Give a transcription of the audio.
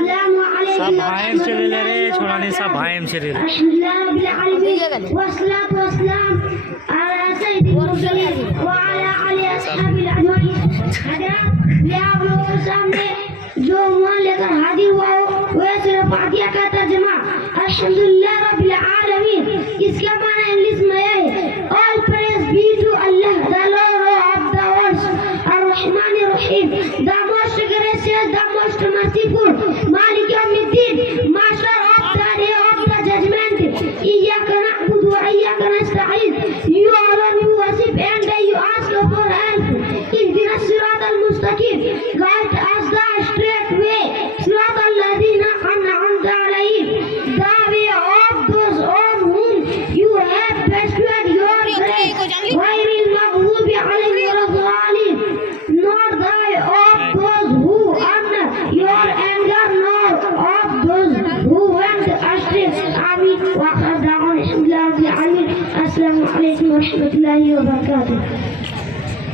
अस्सलाम वालेकुम सब भाई चले ले रे छोड़ा नहीं सब भाई चले रे अल्हम्दुलिल्लाह रब्बिल आलमीन वस्सलातु वस्सलाम अला सय्यिदिल मुरसलीन व अला आलिहि अस्हाबिल अजमाइन। मैं आप लोगों के सामने जो उन्वान लेकर हाजिर हुआ हूँ वह सिर्फ फातिहा का तर्जुमा अल्हम्दुलिल्लाह रब्बिल आलमीन। इसका माना इंग्लिश में है all praise be to Allah the lord of the worlds अर्रहमानिर रहीम the most gracious the most merciful मालिक यौमिद्दीन master of the day of the judgment इय्याका नअबुदु व इय्याका नस्तईन। You alone you worship and you ask for help. اهدنا الصراط المستقيم. Guide us the straight way. صراط الذين أنعمت عليهم. The way of those on whom you have bestowed your grace. غير المغضوب عليهم ولا الضالين. Nor the way of those who under your anger, nor of those who went astray. آمين. وآخر دعوانا الحمد لله رب العالمين. السلام عليكم ورحمة الله وبركاته.